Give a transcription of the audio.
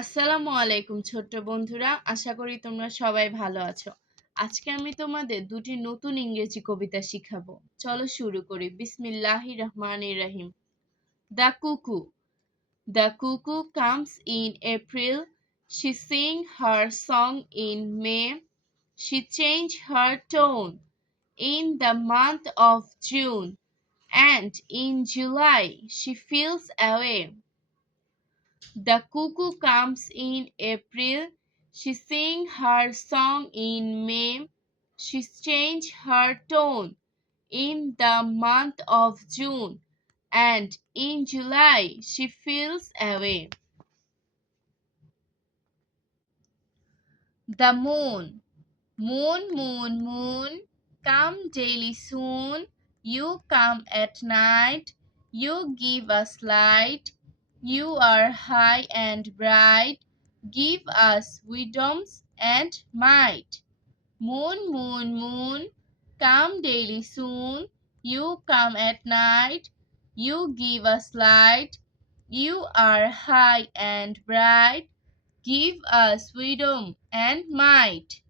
আসসালামু আলাইকুম ছোট্ট বন্ধুরা, আশা করি তোমরা সবাই ভালো আছো। আজকে আমি তোমাদের দুটি নতুন ইংরেজি কবিতা শিখাবো। চলো শুরু করি। বিসমিল্লাহির রহমানির রহিম। দ্য কুকু। The cuckoo comes in April, she sings her song in May, she changes her tone in the month of June, and in July she feels away. The cuckoo comes in April, she sings her song in May, she changes her tone in the month of June, and in July she feels away. The moon. Moon, moon, moon, come daily soon. You come at night, you give us light. You are high and bright, give us wisdoms and might. Moon, moon, moon, come daily soon. You come at night, you give us light. You are high and bright, give us wisdom and might.